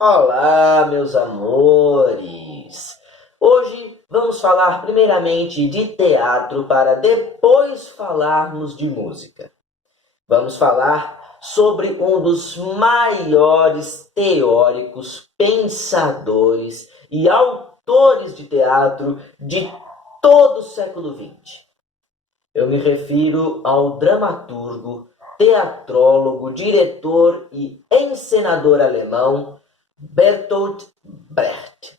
Olá, meus amores! Hoje vamos falar primeiramente de teatro para depois falarmos de música. Vamos falar sobre um dos maiores teóricos, pensadores e autores de teatro de todo o século XX. Eu me refiro ao dramaturgo, teatrólogo, diretor e encenador alemão Bertolt Brecht.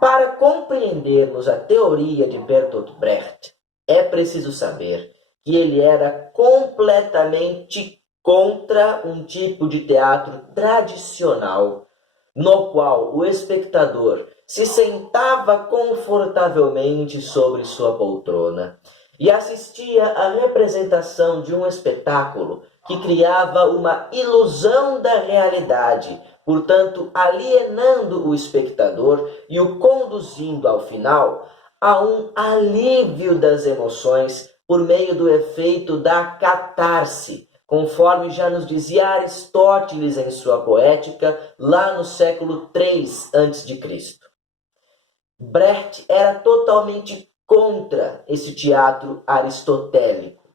Para compreendermos a teoria de Bertolt Brecht, é preciso saber que ele era completamente contra um tipo de teatro tradicional, no qual o espectador se sentava confortavelmente sobre sua poltrona e assistia à representação de um espetáculo que criava uma ilusão da realidade, portanto, alienando o espectador e o conduzindo ao final a um alívio das emoções por meio do efeito da catarse, conforme já nos dizia Aristóteles em sua poética, lá no século III a.C. Brecht era totalmente contra esse teatro aristotélico.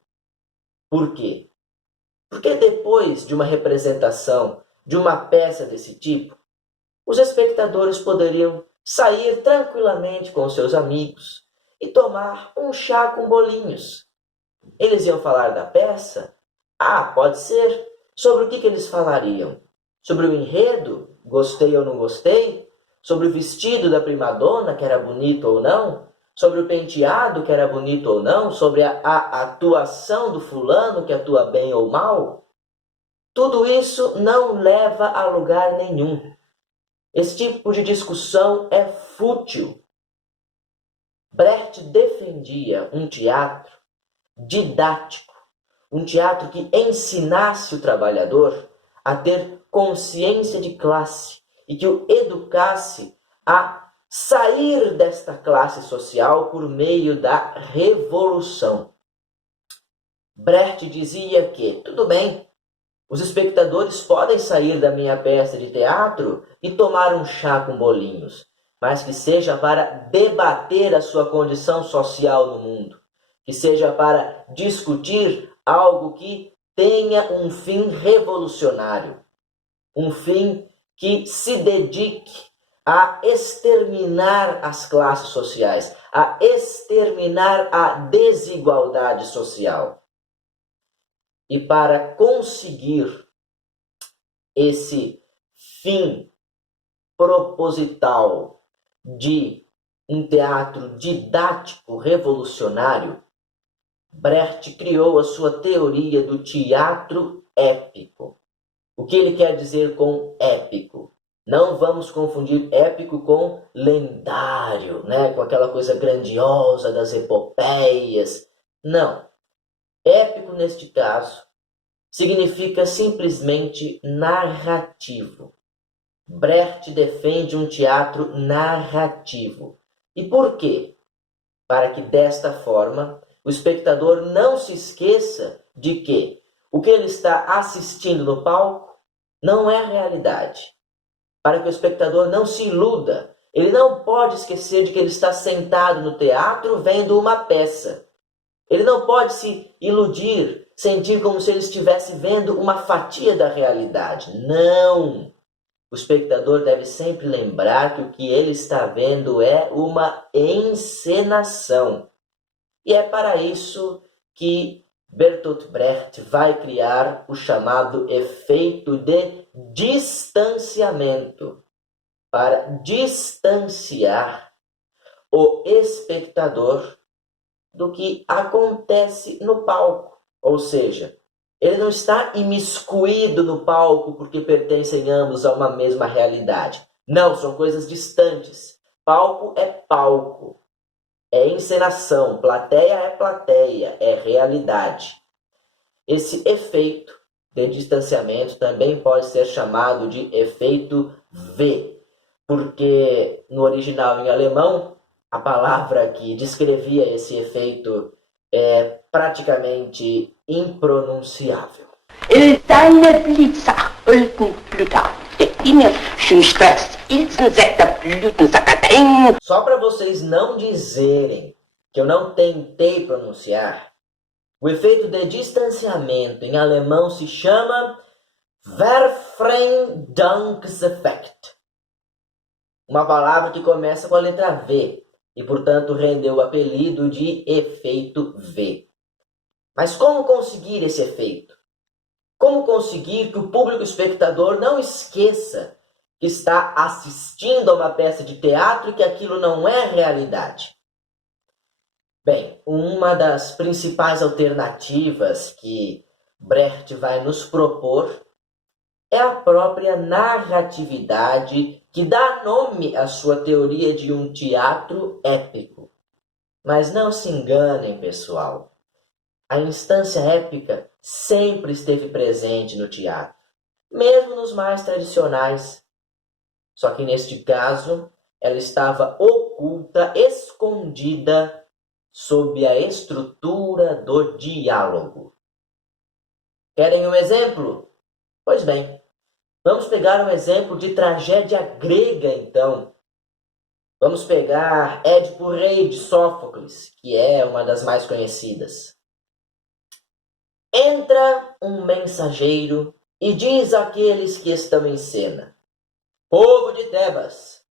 Por quê? Porque depois de uma representação, de uma peça desse tipo, os espectadores poderiam sair tranquilamente com seus amigos e tomar um chá com bolinhos. Eles iam falar da peça? Ah, pode ser. Sobre o que eles falariam? Sobre o enredo? Gostei ou não gostei? Sobre o vestido da primadona, que era bonito ou não? Sobre o penteado, que era bonito ou não? Sobre a atuação do fulano, que atua bem ou mal? Tudo isso não leva a lugar nenhum. Esse tipo de discussão é fútil. Brecht defendia um teatro didático, um teatro que ensinasse o trabalhador a ter consciência de classe e que o educasse a sair desta classe social por meio da revolução. Brecht dizia que, tudo bem, os espectadores podem sair da minha peça de teatro e tomar um chá com bolinhos, mas que seja para debater a sua condição social no mundo, que seja para discutir algo que tenha um fim revolucionário, um fim que se dedique a exterminar as classes sociais, a exterminar a desigualdade social. E para conseguir esse fim proposital de um teatro didático revolucionário, Brecht criou a sua teoria do teatro épico. O que ele quer dizer com épico? Não vamos confundir épico com lendário, com aquela coisa grandiosa das epopeias. Não. Épico, neste caso, significa simplesmente narrativo. Brecht defende um teatro narrativo. E por quê? Para que desta forma o espectador não se esqueça de que o que ele está assistindo no palco não é realidade. Para que o espectador não se iluda, ele não pode esquecer de que ele está sentado no teatro vendo uma peça. Ele não pode se iludir, sentir como se ele estivesse vendo uma fatia da realidade. Não! O espectador deve sempre lembrar que o que ele está vendo é uma encenação. E é para isso que Bertolt Brecht vai criar o chamado efeito de distanciamento, para distanciar o espectador do que acontece no palco. Ou seja, ele não está imiscuído no palco porque pertencem ambos a uma mesma realidade. Não, são coisas distantes. Palco é palco. É encenação, plateia, é realidade. Esse efeito de distanciamento também pode ser chamado de efeito V, porque no original em alemão, a palavra que descrevia esse efeito é praticamente impronunciável. Deine Blitzach, Ulkenblüter. Só para vocês não dizerem que eu não tentei pronunciar, o efeito de distanciamento em alemão se chama Verfremdungseffekt. Uma palavra que começa com a letra V e, portanto, rendeu o apelido de efeito V. Mas como conseguir esse efeito? Como conseguir que o público espectador não esqueça que está assistindo a uma peça de teatro e que aquilo não é realidade? Bem, uma das principais alternativas que Brecht vai nos propor é a própria narratividade que dá nome à sua teoria de um teatro épico. Mas não se enganem, pessoal. A instância épica sempre esteve presente no teatro, mesmo nos mais tradicionais. Só que neste caso, ela estava oculta, escondida, sob a estrutura do diálogo. Querem um exemplo? Pois bem, vamos pegar um exemplo de tragédia grega, então. Vamos pegar Édipo Rei de Sófocles, que é uma das mais conhecidas. Entra um mensageiro e diz àqueles que estão em cena: povo de Tebas,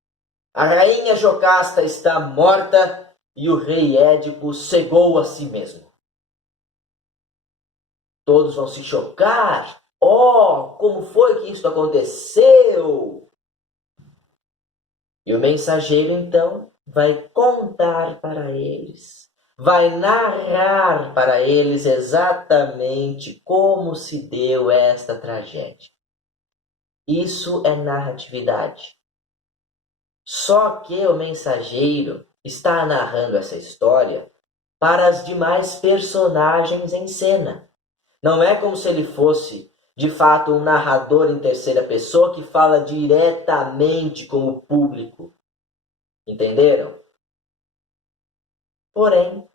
a rainha Jocasta está morta e o rei Édipo cegou a si mesmo. Todos vão se chocar. Oh, como foi que isso aconteceu? E o mensageiro, então, vai contar para eles, vai narrar para eles exatamente como se deu esta tragédia. Isso é narratividade. Só que o mensageiro está narrando essa história para as demais personagens em cena. Não é como se ele fosse, de fato, um narrador em terceira pessoa que fala diretamente com o público. Entenderam? Porém,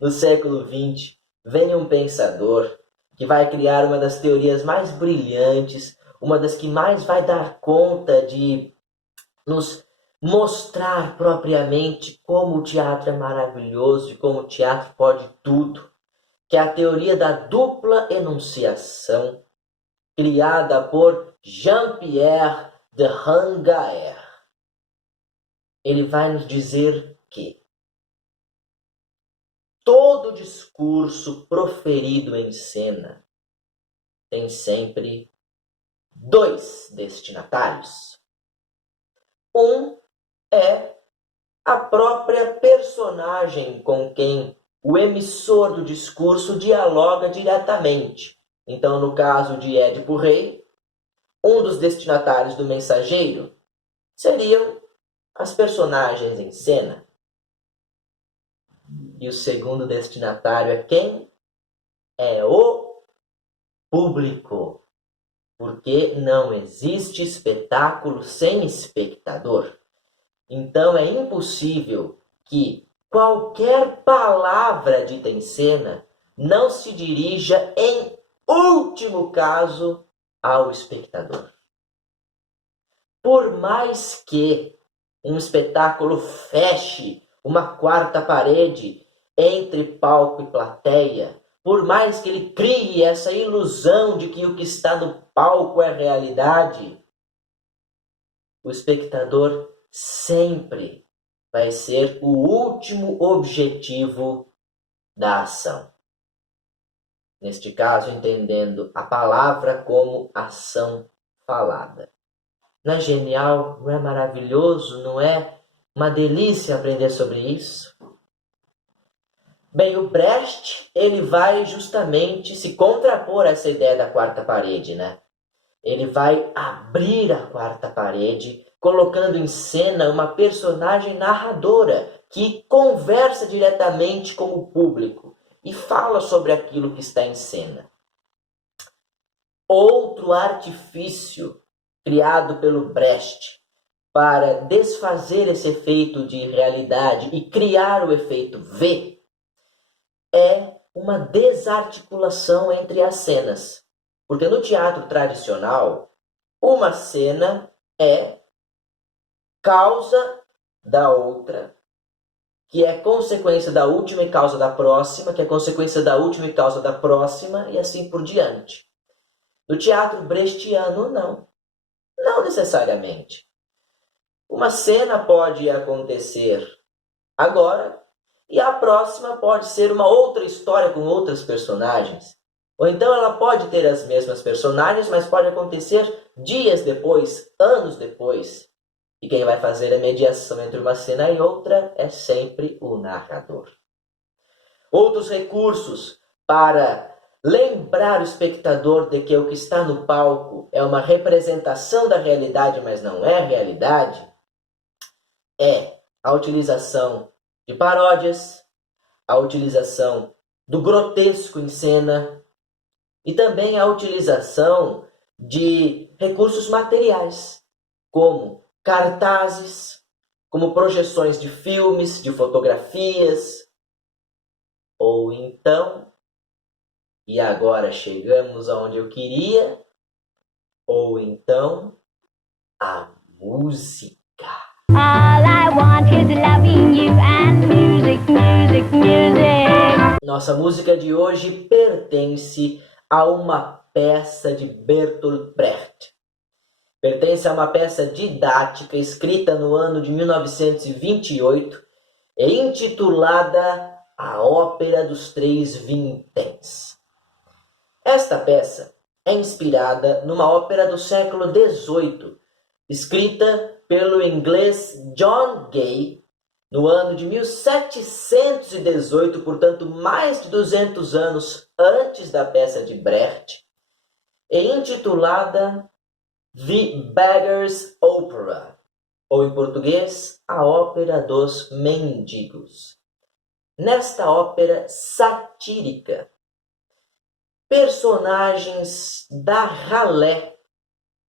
no século XX, vem um pensador que vai criar uma das teorias mais brilhantes, uma das que mais vai dar conta de nos mostrar propriamente como o teatro é maravilhoso e como o teatro pode tudo, que é a teoria da dupla enunciação, criada por Jean-Pierre de Rangaer. Ele vai nos dizer que todo discurso proferido em cena tem sempre dois destinatários. Um é a própria personagem com quem o emissor do discurso dialoga diretamente. Então, no caso de Édipo Rei, um dos destinatários do mensageiro seriam as personagens em cena. E o segundo destinatário é quem? É o público. Porque não existe espetáculo sem espectador. Então é impossível que qualquer palavra dita em cena não se dirija, em último caso, ao espectador. Por mais que um espetáculo feche uma quarta parede entre palco e plateia, por mais que ele crie essa ilusão de que o que está no palco é realidade, o espectador sempre vai ser o último objetivo da ação. Neste caso, entendendo a palavra como ação falada. Não é genial? Não é maravilhoso? Não é uma delícia aprender sobre isso? Bem, o Brecht, ele vai justamente se contrapor a essa ideia da quarta parede, né? Ele vai abrir a quarta parede, colocando em cena uma personagem narradora que conversa diretamente com o público e fala sobre aquilo que está em cena. Outro artifício criado pelo Brecht para desfazer esse efeito de realidade e criar o efeito V é uma desarticulação entre as cenas. Porque no teatro tradicional, uma cena é causa da outra, que é consequência da última e causa da próxima, que é consequência da última e causa da próxima, e assim por diante. No teatro brechtiano, não. Não necessariamente. Uma cena pode acontecer agora, e a próxima pode ser uma outra história com outras personagens. Ou então ela pode ter as mesmas personagens, mas pode acontecer dias depois, anos depois. E quem vai fazer a mediação entre uma cena e outra é sempre o narrador. Outros recursos para lembrar o espectador de que o que está no palco é uma representação da realidade, mas não é realidade, é a utilização de paródias, a utilização do grotesco em cena e também a utilização de recursos materiais, como cartazes, como projeções de filmes, de fotografias, ou então, e agora chegamos aonde eu queria, ou então, a música. All I want is loving you and music, music, music. Nossa música de hoje pertence a uma peça de Bertolt Brecht. Pertence a uma peça didática escrita no ano de 1928 e intitulada A Ópera dos Três Vinténs. Esta peça é inspirada numa ópera do século XVIII, escrita pelo inglês John Gay no ano de 1718, portanto mais de 200 anos antes da peça de Brecht, e intitulada The Beggar's Opera, ou em português, A Ópera dos Mendigos. Nesta ópera satírica, personagens da ralé,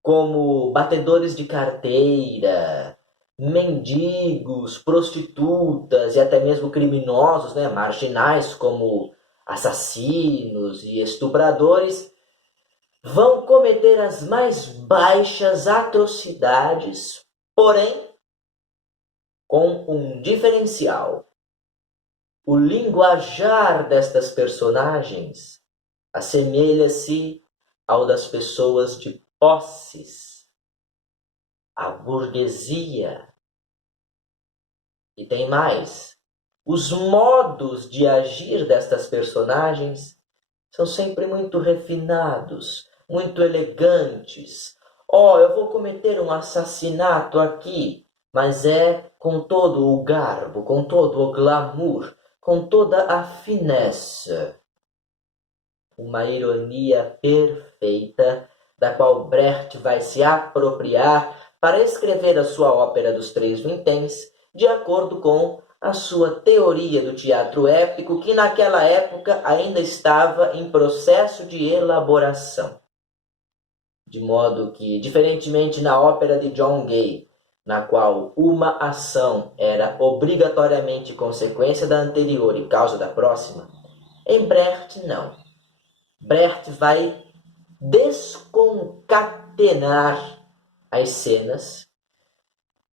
como batedores de carteira, mendigos, prostitutas e até mesmo criminosos, marginais como assassinos e estupradores, vão cometer as mais baixas atrocidades, porém com um diferencial. O linguajar destas personagens assemelha-se ao das pessoas de posses, a burguesia. E tem mais. Os modos de agir destas personagens são sempre muito refinados, muito elegantes. Eu vou cometer um assassinato aqui, mas é com todo o garbo, com todo o glamour, com toda a finesse. Uma ironia perfeita, da qual Brecht vai se apropriar para escrever a sua ópera dos Três Vinténs, de acordo com a sua teoria do teatro épico, que naquela época ainda estava em processo de elaboração. De modo que, diferentemente na ópera de John Gay, na qual uma ação era obrigatoriamente consequência da anterior e causa da próxima, em Brecht não. Brecht vai desconcatenar as cenas,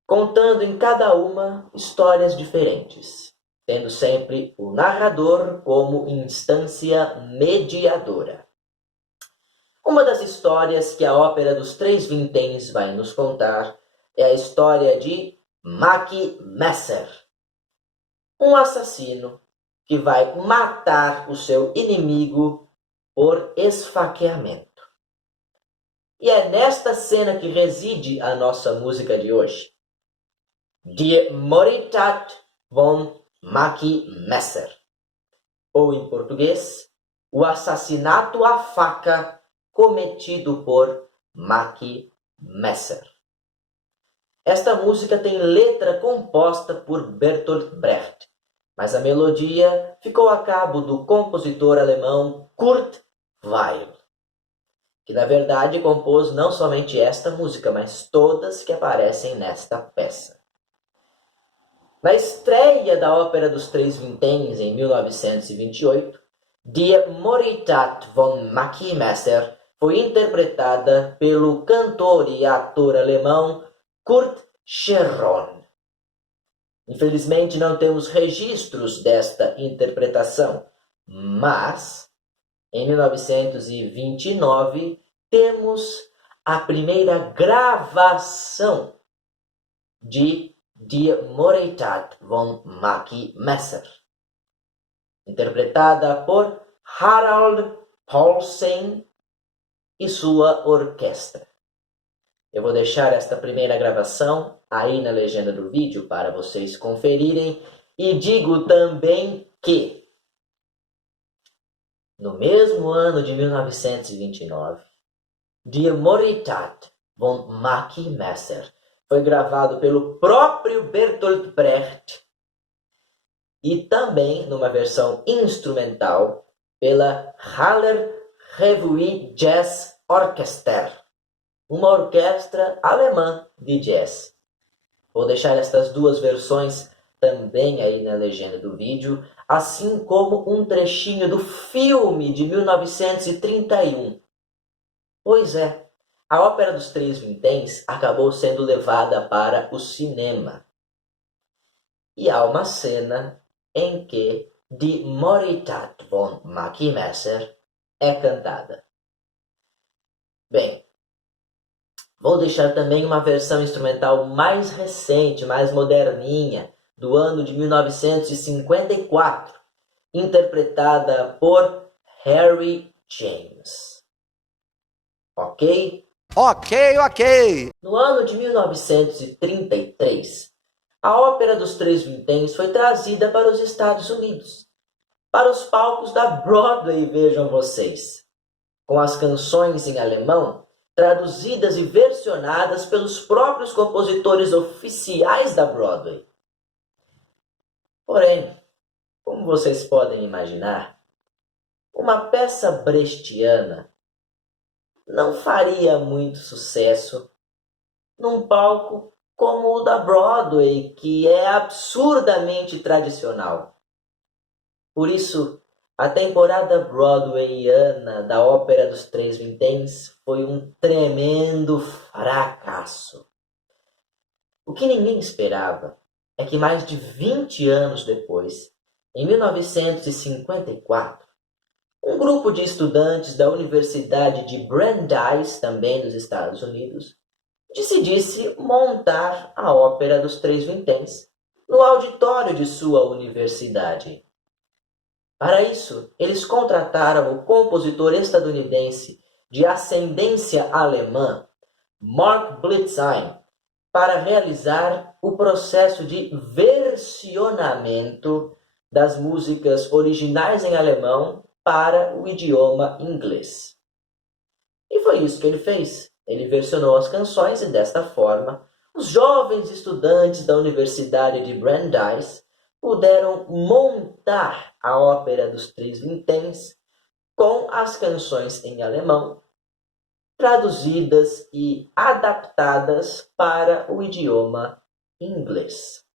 contando em cada uma histórias diferentes, tendo sempre o narrador como instância mediadora. Uma das histórias que a ópera dos Três Vinténs vai nos contar é a história de Mackie Messer, um assassino que vai matar o seu inimigo por esfaqueamento. E é nesta cena que reside a nossa música de hoje. Die Mordtat von Mackie Messer, ou em português, o assassinato à faca cometido por Mackie Messer. Esta música tem letra composta por Bertolt Brecht, mas a melodia ficou a cargo do compositor alemão Kurt Weill, que na verdade compôs não somente esta música, mas todas que aparecem nesta peça. Na estreia da Ópera dos Três Vinténs, em 1928, Die Mordtat von Mackie Messer foi interpretada pelo cantor e ator alemão Kurt Scherron. Infelizmente não temos registros desta interpretação, mas em 1929 temos a primeira gravação de Die Moritat von Mackie Messer, interpretada por Harald Paulsen e sua orquestra. Eu vou deixar esta primeira gravação aí na legenda do vídeo para vocês conferirem e digo também que no mesmo ano de 1929, Die Moritat von Mackie Messer foi gravado pelo próprio Bertolt Brecht e também numa versão instrumental pela Haller Revue Jazz Orchester, uma orquestra alemã de jazz. Vou deixar estas duas versões também aí na legenda do vídeo, assim como um trechinho do filme de 1931. Pois é, a Ópera dos Três Vinténs acabou sendo levada para o cinema. E há uma cena em que Die Moritat von Mackie Messer é cantada. Bem, vou deixar também uma versão instrumental mais recente, mais moderninha, do ano de 1954, interpretada por Harry James. Ok? Ok. No ano de 1933, a Ópera dos Três Vinténs foi trazida para os Estados Unidos, para os palcos da Broadway, vejam vocês, com as canções em alemão traduzidas e versionadas pelos próprios compositores oficiais da Broadway. Porém, como vocês podem imaginar, uma peça brechtiana não faria muito sucesso num palco como o da Broadway, que é absurdamente tradicional. Por isso, a temporada broadwayana da Ópera dos Três Vinténs foi um tremendo fracasso. O que ninguém esperava é que mais de 20 anos depois, em 1954, um grupo de estudantes da Universidade de Brandeis, também nos Estados Unidos, decidisse montar a Ópera dos Três Vinténs no auditório de sua universidade. Para isso, eles contrataram o compositor estadunidense de ascendência alemã, Mark Blitzstein, para realizar o processo de versionamento das músicas originais em alemão para o idioma inglês. E foi isso que ele fez. Ele versionou as canções e, desta forma, os jovens estudantes da Universidade de Brandeis puderam montar a Ópera dos Três Vinténs com as canções em alemão, traduzidas e adaptadas para o idioma inglês.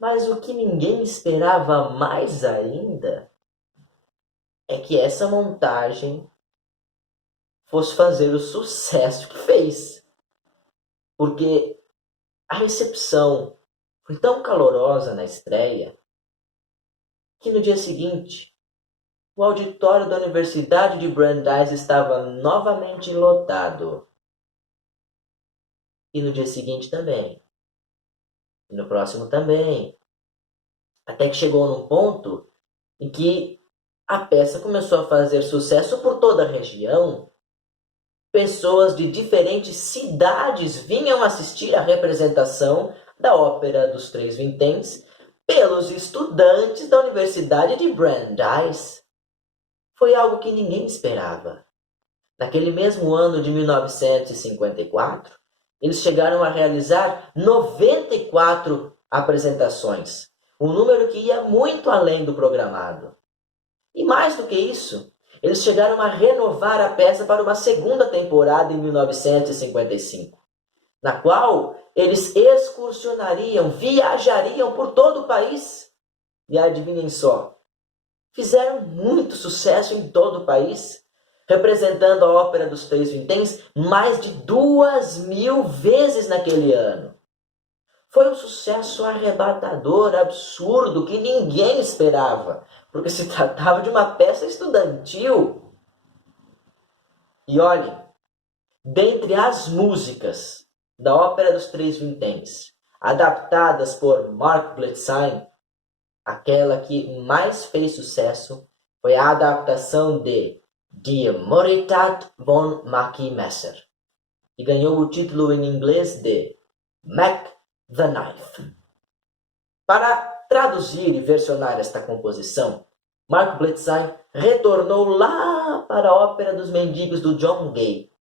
Mas o que ninguém esperava mais ainda é que essa montagem fosse fazer o sucesso que fez. Porque a recepção foi tão calorosa na estreia que no dia seguinte o auditório da Universidade de Brandeis estava novamente lotado. E no dia seguinte também. E no próximo também. Até que chegou num ponto em que a peça começou a fazer sucesso por toda a região. Pessoas de diferentes cidades vinham assistir à representação da Ópera dos Três Vinténs pelos estudantes da Universidade de Brandeis. Foi algo que ninguém esperava. Naquele mesmo ano de 1954, eles chegaram a realizar 94 apresentações, um número que ia muito além do programado. E mais do que isso, eles chegaram a renovar a peça para uma segunda temporada em 1955, na qual eles excursionariam, viajariam por todo o país. E adivinhem só, fizeram muito sucesso em todo o país, representando a Ópera dos Três Vinténs mais de 2.000 vezes naquele ano. Foi um sucesso arrebatador, absurdo, que ninguém esperava, porque se tratava de uma peça estudantil. E olhem, dentre as músicas da Ópera dos Três Vinténs, adaptadas por Mark Blitzstein, aquela que mais fez sucesso foi a adaptação de Die Moritat von Mackie Messer, e ganhou o título em inglês de Mac the Knife. Para traduzir e versionar esta composição, Mark Blitzstein retornou lá para a Ópera dos Mendigos do John Gay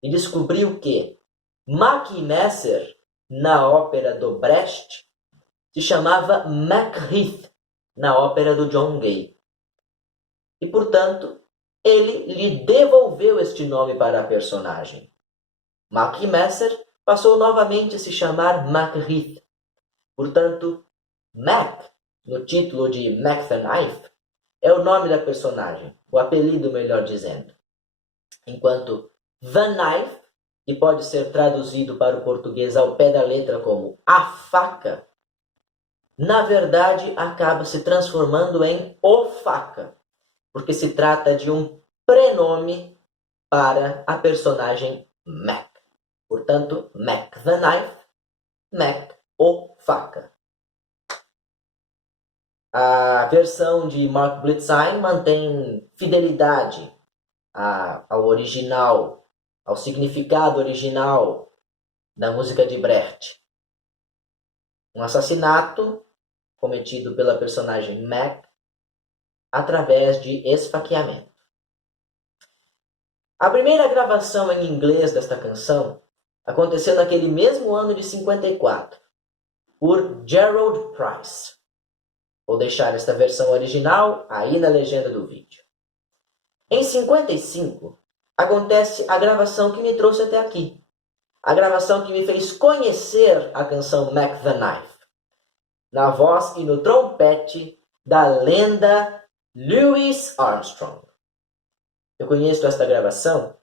e descobriu que Mackie Messer, na ópera do Brecht, se chamava Macbeth, na ópera do John Gay. E, portanto, ele lhe devolveu este nome para a personagem. Mackie Messer passou novamente a se chamar Macbeth. Portanto, Mac, no título de Mac the Knife, é o nome da personagem, o apelido, melhor dizendo. Enquanto The Knife, que pode ser traduzido para o português ao pé da letra como a faca, na verdade acaba se transformando em o faca, porque se trata de um prenome para a personagem Mac. Portanto, Mac the Knife, Mac o faca. A versão de Mark Blitzstein mantém fidelidade ao original, ao significado original da música de Brecht. Um assassinato cometido pela personagem Mac através de esfaqueamento. A primeira gravação em inglês desta canção aconteceu naquele mesmo ano de 54, por Gerald Price. Vou deixar esta versão original aí na legenda do vídeo. Em 55, acontece a gravação que me trouxe até aqui. A gravação que me fez conhecer a canção Mac the Knife, na voz e no trompete da lenda Louis Armstrong. Eu conheço esta gravação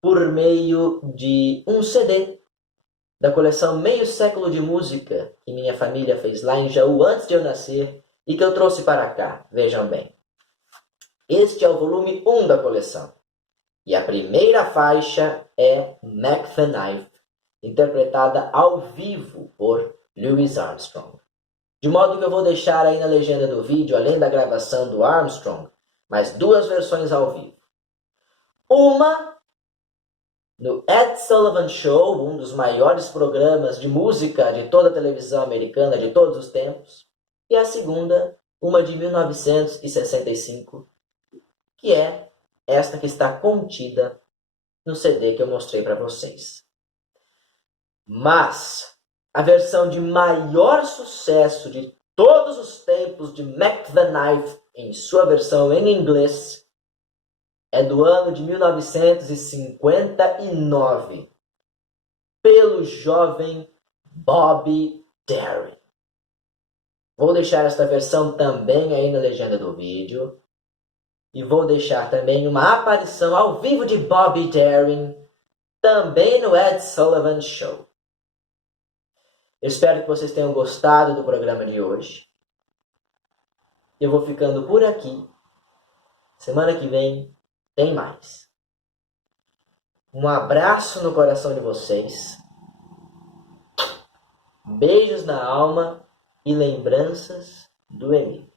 por meio de um CD da coleção Meio Século de Música que minha família fez lá em Jaú antes de eu nascer e que eu trouxe para cá, vejam bem. Este é o volume 1 da coleção. E a primeira faixa é Mac the Knife, interpretada ao vivo por Louis Armstrong. De modo que eu vou deixar aí na legenda do vídeo, além da gravação do Armstrong, mais duas versões ao vivo. Uma no Ed Sullivan Show, um dos maiores programas de música de toda a televisão americana de todos os tempos. E a segunda, uma de 1965, que é esta que está contida no CD que eu mostrei para vocês. Mas a versão de maior sucesso de todos os tempos de Mac the Knife, em sua versão em inglês, é do ano de 1959, pelo jovem Bobby Darin. Vou deixar esta versão também aí na legenda do vídeo. E vou deixar também uma aparição ao vivo de Bobby Darin, também no Ed Sullivan Show. Eu espero que vocês tenham gostado do programa de hoje. Eu vou ficando por aqui. Semana que vem tem mais. Um abraço no coração de vocês. Beijos na alma e lembranças do Emílio.